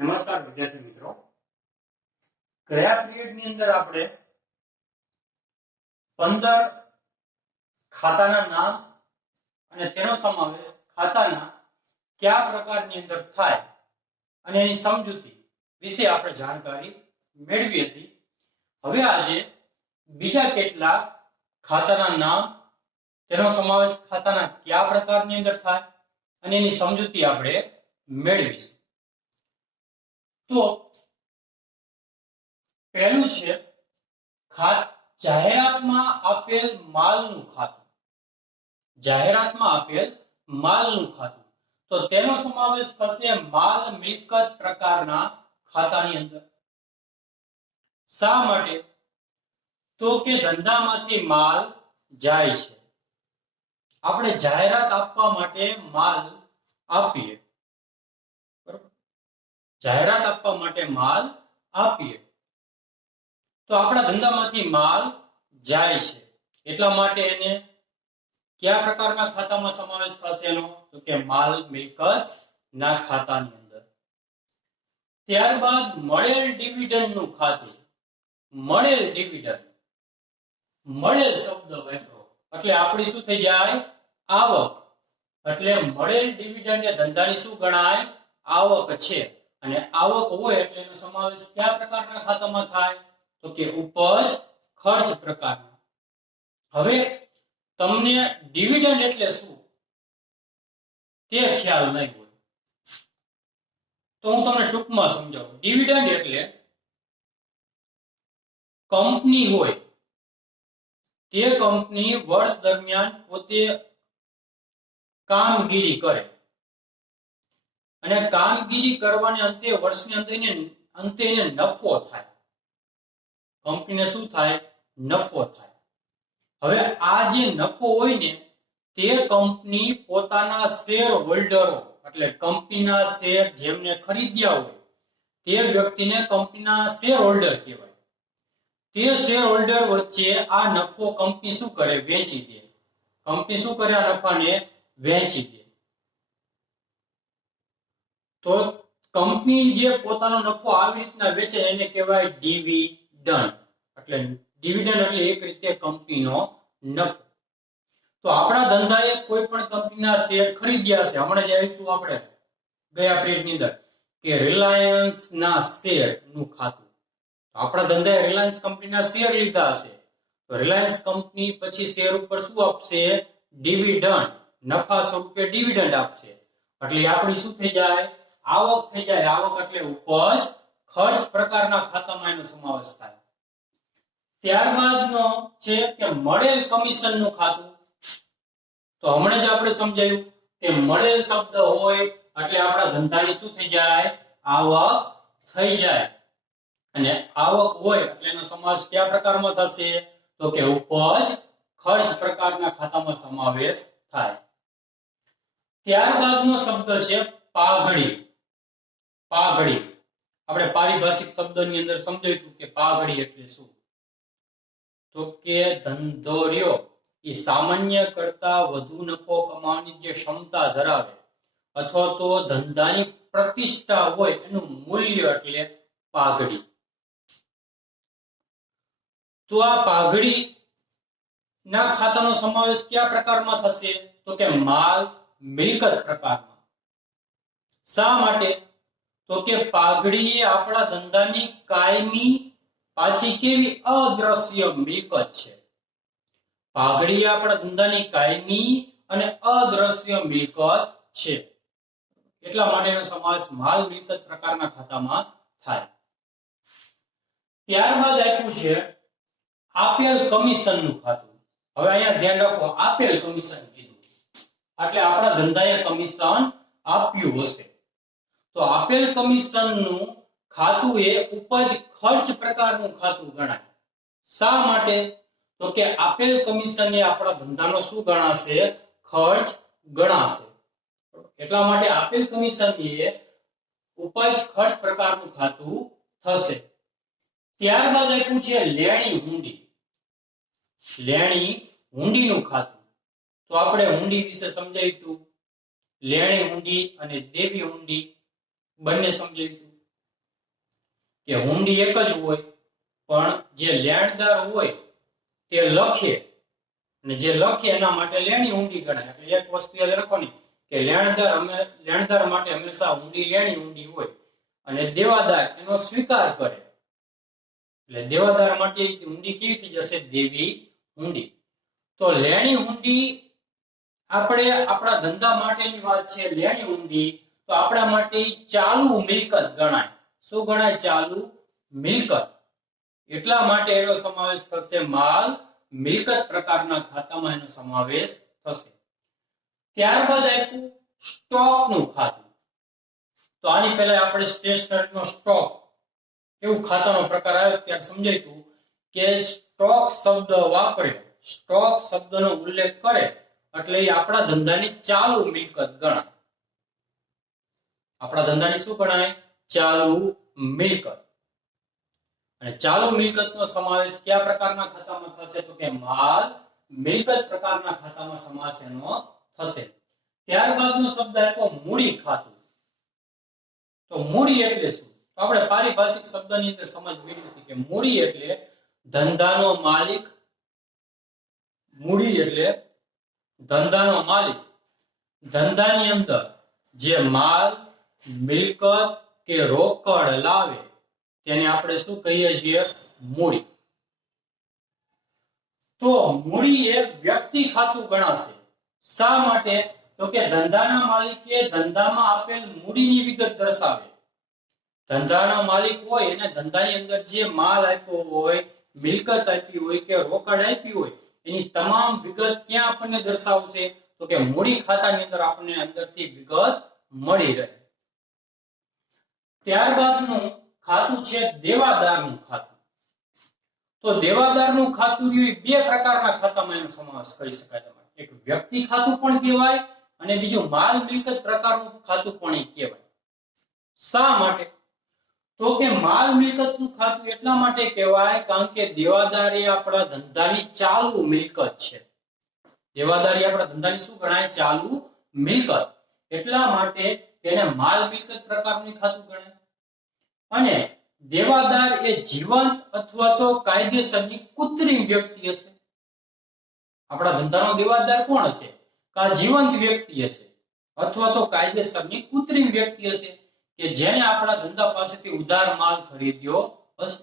નમસ્કાર વિદ્યાર્થી મિત્રો, ગયા પીરિયડની અંદર આપણે 15 ખાતાના નામ અને તેનો સમાવેશ ખાતાના કયા પ્રકારની અંદર થાય અને એની સમજૂતી વિશે આપણે જાણકારી મેળવી હતી. હવે આજે બીજા કેટલાક ખાતાના નામ, તેનો સમાવેશ ખાતાના કયા પ્રકારની અંદર થાય અને એની સમજૂતી આપણે મેળવીશું. તો પહેલું છે જાહેરાતમાં આપેલ માલનું ખાતું. જાહેરાતમાં આપેલ માલનું ખાતું, તો તેનો સમાવેશ થશે માલ મિલકત પ્રકારના ખાતાની અંદર. શા માટે? તો કે ધંધામાંથી માલ જાય છે, આપણે જાહેરાત આપવા માટે માલ આપીએ, જાહેરાત આપવા માટે માલ આપીએ તો આપણા ધંધામાંથી માલ જાય છે, એટલા માટે એને કયા પ્રકારના ખાતામાં સમાવેશ થશે એનો? તો કે માલ મિલકત ના ખાતાની અંદર. ત્યારબાદ મળેલ ડિવિડન્ડ નું ખાતું. મળેલ ડિવિડન્ડ, મળેલ શબ્દ વાપરો એટલે આપણી શું થઈ જાય? આવક. એટલે મળેલ ડિવિડન્ડ એ ધંધાની શું ગણાય? આવક છે. અને આવક હોય એટલે એનો સમાવેશ કયા પ્રકારના ખાતામાં થાય? તો કે ઉપજ ખર્ચ પ્રકારના. હવે તમને ડિવિડન્ડ એટલે શું તે ખ્યાલ નહીં હોય તો હું તમને ટૂંકમાં સમજાવું. ડિવિડન્ડ એટલે કંપની હોય, તે કંપની વર્ષ દરમિયાન પોતે કામગીરી કરે અને કામગીરી કરવાને અંતે વર્ષની અંતે એને નફો થાય. કંપનીને શું થાય? નફો થાય. હવે આ જે નફો હોય ને તે કંપની પોતાના શેર હોલ્ડરો એટલે કંપનીના શેર જેમને ખરીદ્યા હોય તે વ્યક્તિને કંપનીના શેર હોલ્ડર કહેવાય. તે શેર હોલ્ડર વચ્ચે આ નફો કંપની શું કરે? વેચી દે. કંપની શું કરે? આ નફાને વેચી દે. તો કંપની જે પોતાનો નફો આવી રીતના વેચે એને કહેવાય ડિવિડન્ડ. એટલે ડિવિડન્ડ એટલે એક રીતે કંપનીનો નફો. તો આપણા ધંધાએ કોઈ પણ કંપનીના શેર ખરીદ્યા છે. હમણાં જ આવ્યું હતું આપણે ગયા પીરિયડની અંદર કે રિલાયન્સ ના શેર નું ખાતું. આપણા ધંધાએ રિલાયન્સ કંપનીના શેર લીધા છે તો રિલાયન્સ કંપની પછી શેર ઉપર શું આપશે? ડિવિડન્ડ. નફા સ્વરૂપે ડિવિડન્ડ આપશે. એટલે આપણી શું થઈ જાય? આવક થઈ જાય. આવક એટલે ઉપજ ખર્ચ પ્રકારના ખાતામાં એનો સમાવેશ થાય. ત્યારબાદનો છે કે મળેલ કમિશન નું ખાતું. તો હમણાં જ આપણે સમજાયું કે મળેલ શબ્દ હોય એટલે આપણા ધંધાની શું થઈ જાય? આવક થઈ જાય. અને આવક હોય એટલે એનો સમાવેશ કયા પ્રકારમાં થશે? તો કે ઉપજ ખર્ચ પ્રકારના ખાતામાં સમાવેશ થાય. ત્યારબાદનો શબ્દ છે પાઘડી. પાઘડી આપણે પારિભાષિક શબ્દની અંદર સમજાવ્યું કે પાઘડી એટલે શું? તો કે ધંધોર્યો એ સામાન્ય કરતા વધુ નફો કમાવાની જે ક્ષમતા ધરાવે અથવા તો ધંધાની પ્રતિષ્ઠા હોય એનું મૂલ્ય એટલે પાઘડી. તો આ પાઘડી ના ખાતાનો સમાવેશ કયા પ્રકારમાં થશે? તો કે માલ મિલકત પ્રકારમાં. શા માટે? તો કે પાઘડી એ આપણા ધંધાની કાયમી પાછી કેવી અદ્રશ્ય મિલકત છે. પાઘડી આપણા ધંધાની કાયમી અને અદ્રશ્ય મિલકત છે. એટલા માટે એનો સમાવેશ માલ મિલકત પ્રકારના ખાતામાં થાય. ત્યારબાદ આપ્યું છે આપેલ કમિશન નું ખાતું. હવે અહીંયા ધ્યાન રાખો, આપેલ કમિશન કીધું એટલે આપણા ધંધાએ કમિશન આપ્યું હશે. તો આપેલ કમિશન નું ખાતું એ ઉપજ ખર્ચ પ્રકારનું ખાતું ગણાય. શા માટે? તો કે આપેલ કમિશન એ આપણા ધંધાનો શું ગણાશે? ખર્ચ ગણાશે. એટલા માટે આપેલ કમિશન એ ઉપજ ખર્ચ પ્રકારનું ખાતું થશે. ત્યારબાદ આપ્યું છે લેણી હુંડી. લેણી હુંડીનું ખાતું. તો આપણે હુંડી વિશે સમજાવ્યું હતું. લેણી હુંડી અને દેવી હુંડી બંને સમજાવ્યું હતું. કે હુંડી એક જ હોય, પણ જે લેણદાર હોય તે લખે, અને જે લખે એના માટે લેણી ઊંડી ગણાય. એટલે એક વસ્તુ યાદ રાખવાની કે લેણદાર માટે હંમેશા ઊંડી લેણી ઊંડી હોય, અને દેવાદાર એનો સ્વીકાર કરે. એટલે દેવાદાર માટે ઊંડી કેવી થઈ જશે? દેવી ઊંડી. તો લેણી ઊંડી આપણે આપણા ધંધા માટેની વાત છે. લેણી ઊંડી તો આપણા માટે ચાલુ મિલકત ગણાય. શું ગણાય? ચાલુ મિલકત. એટલા માટે એનો સમાવેશ થશે માલ મિલકત પ્રકારના ખાતામાં એનો સમાવેશ થશે. ત્યારબાદ આપ્યું સ્ટોકનું ખાતું. તો આની પહેલા આપણે સ્ટેશનરીનો સ્ટોક એવું ખાતાનો પ્રકાર આવ્યો ત્યારે સમજાયું કે સ્ટોક શબ્દ વાપરે, સ્ટોક શબ્દનો ઉલ્લેખ કરે એટલે એ આપણા ધંધાની ચાલુ મિલકત ગણાય. આપણા ધંધાની શું ગણાય? ચાલુ મિલકત. અને ચાલુ મિલકતનો સમાવેશ કયા પ્રકારના ખાતામાં થશે? તો કે માલ મિલકત પ્રકારના ખાતામાં સમાવેશ એનો થશે. ત્યારબાદનો શબ્દ આપ્યો મૂડી ખાતું. તો મૂડી એટલે શું? તો આપણે પારિભાષિક શબ્દની અંદર સમજ મેળવી હતી કે મૂડી એટલે ધંધાનો માલિક. મૂડી એટલે ધંધાનો માલિક. ધંધાની અંદર જે માલ મિલકત કે રોકડ લાવે તેને આપણે શું કહીએ છીએ? મૂડી. તો મૂડી એ વ્યક્તિ ખાતું ગણાશે. શા માટે? તો કે ધંધાના માલિકે ધંધામાં આપેલ મૂડીની વિગત દર્શાવે. ધંધાનો માલિક હોય એને ધંધાની અંદર જે માલ આપ્યો હોય, મિલકત આપી હોય કે રોકડ આપી હોય એની તમામ વિગત ક્યાં આપણને દર્શાવશે? તો કે મૂડી ખાતાની અંદર આપણને અંદરથી વિગત મળી રહે. ત્યારબાદનું ખાતું છે દેવાદારનું ખાતું. તો દેવાદારનું ખાતું બે પ્રકારના ખાતામાં એનો સમાવેશ કરી શકાય. તમારે એક વ્યક્તિ ખાતું પણ કહેવાય અને બીજું માલ મિલકત પ્રકારનું ખાતું પણ કહેવાય. શા માટે? તો કે માલ મિલકતનું ખાતું એટલા માટે કહેવાય કારણ કે દેવાદાર એ આપણા ધંધાની ચાલુ મિલકત છે. દેવાદારી આપણા ધંધાની શું ગણાય? ચાલુ મિલકત. એટલા માટે તેને માલ મિલકત પ્રકારનું ખાતું ગણાય. અને દેવાદાર એ જીવંત અથવા તો કાયદેસરની કૃત્રિમ વ્યક્તિ હશે. આપણા ધંધાનો દેવાદાર કોણ હશે? કા જીવંત વ્યક્તિ હશે અથવા તો કાયદેસરની કૃત્રિમ વ્યક્તિ હશે કે જેને આપણા ધંધા પાસેથી ઉધાર માલ ખરીદ્યો હશે.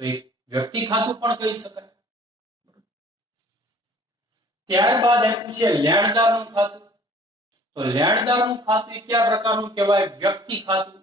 તો એક વ્યક્તિ ખાતું પણ કહી શકાય. ત્યારબાદ આપ્યું છે લેણદારનું ખાતું. તો લેણદારનું ખાતું એ કયા પ્રકારનું કહેવાય? વ્યક્તિ ખાતું.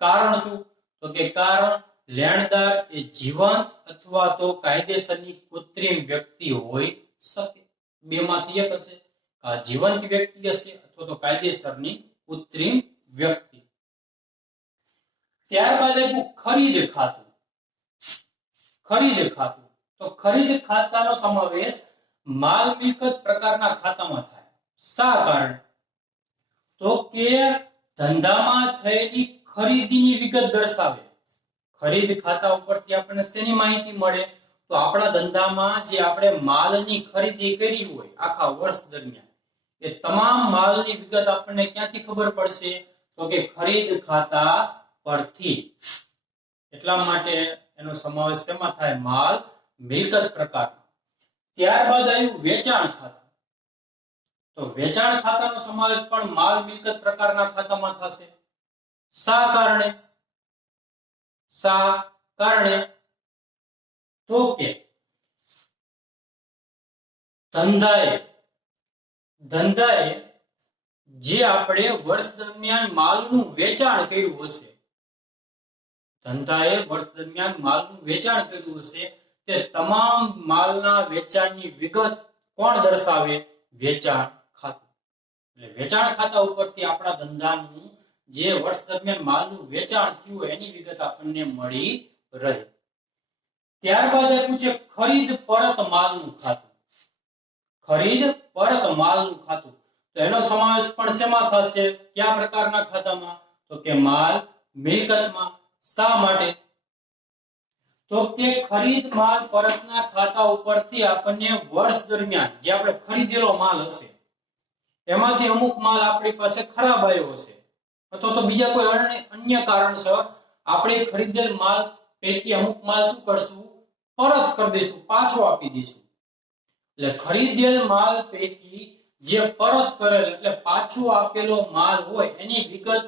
કારણ શું? તો કે કારણ લેણદાર એ જીવંત અથવા તો કાયદેસરની કૃત્રિમ વ્યક્તિ હોઈ શકે. બેમાંથી એક હશે. જીવંત વ્યક્તિ હશે અથવા તો કાયદેસરની કૃત્રિમ વ્યક્તિ. ત્યારબાદ આપ્યું ખરીદ ખાતું. ખરીદ ખાતું. તો ખરીદ ખાતાનો સમાવેશ માલ મિલકત પ્રકારના ખાતામાં થાય. શા કારણે? તો કે ધંધામાં થયેલી ખરીદીની વિગત દર્શાવે. ખરીદ ખાતા ઉપરથી આપણને શેની માહિતી મળે? તો આપણા ધંધામાં જે આપણે માલની ખરીદી કરી હોય આખા વર્ષ દરમિયાન એ તમામ માલની વિગત આપણને ક્યાંથી ખબર પડશે? તો કે ખરીદ ખાતા પરથી. એટલા માટે એનો સમાવેશ શેમાં થાય? માલ મિલકત પ્રકાર. ત્યારબાદ આવ્યું વેચાણ ખાતું. તો વેચાણ ખાતાનો સમાવેશ પણ માલ મિલકત પ્રકારના ખાતામાં થશે. શા કારણે? શા કારણે? તો કે ધંધાએ જે આપણે વર્ષ દરમિયાન માલનું વેચાણ કર્યું હશે, ધંધાએ વર્ષ દરમિયાન માલનું વેચાણ કર્યું હશે તે તમામ માલના વેચાણની વિગત કોણ દર્શાવે? વેચાણ ખાતું. એટલે વેચાણ ખાતા ઉપરથી આપણા ધંધાનું જે વર્ષ દરમિયાન માલનું વેચાણ થયું હોય એની વિગત આપણને મળી રહે. ત્યારબાદ આપ્યું છે ખરીદ પરત માલનું ખાતું. ખરીદ પરત માલનું ખાતું. તો એનો સમાવેશ પણ શેમાં થશે? કયા પ્રકારના ખાતામાં? તો કે માલ મિલકતમાં. શા માટે? તો કે ખરીદ માલ પરતના ખાતા ઉપરથી આપણને વર્ષ દરમિયાન જે આપણે ખરીદેલો માલ હશે એમાંથી અમુક માલ આપણી પાસે ખરાબ આવ્યો હશે અથવા તો બીજા કોઈ અન્ય કારણસર આપણે ખરીદેલ માલ પૈકી અમુક માલ શું કરશું? પરત કરી દઈશું, પાછો આપી દઈશું. એટલે ખરીદેલ માલ પૈકી જે પરત કરેલ એટલે પાછો આપેલો માલ હોય એની વિગત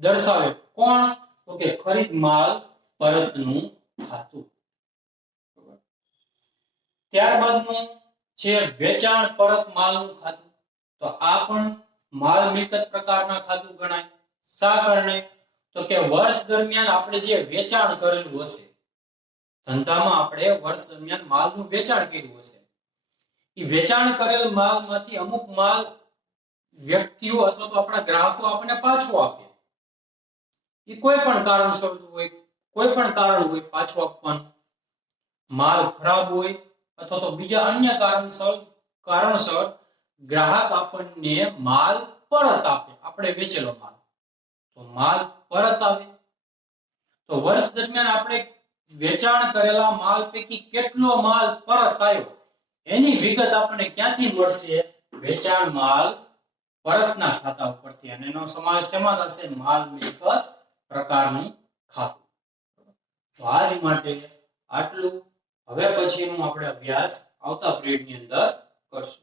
દર્શાવે કોણ? તો કે ખરીદ માલ પરતનું ખાતું. ત્યારબાદનું છે વેચાણ પરત માલનું ખાતું. તો આ પણ માલ મિલકત પ્રકારના ખાતું ગણાય. શા કારણે? તો કે વર્ષ દરમિયાન આપણે જે વેચાણ કરેલું હશે, ધંધામાં આપણે વર્ષ દરમિયાન માલનું વેચાણ કર્યું હશે, એ વેચાણ કરેલ માલમાંથી અમુક માલ વ્યક્તિઓ અથવા તો આપણા ગ્રાહકો આપણને પાછો આપે. એ કોઈ પણ કારણસર હોય, કોઈ પણ કારણ હોય પાછો આપવાનું. માલ ખરાબ હોય અથવા તો બીજા અન્ય કારણસર ગ્રાહક આપણને માલ પરત આપે, આપણે વેચેલો માલ, તો માલ પરત આવે. તો વર્ષ દરમિયાન આપણે વેચાણ કરેલા માલ પૈકી કેટલો માલ પરત આવ્યો એની વિગત આપણને ક્યાંથી મળશે? વેચાણ માલ પરતના ખાતા ઉપરથી. અને એનો સમાવેશ શેમાં થશે? માલ મિલકત પ્રકારનું ખાતું. તો આજ માટે આટલું. હવે પછીનું આપણે અભ્યાસ આવતા પીરિયડની અંદર કરશું.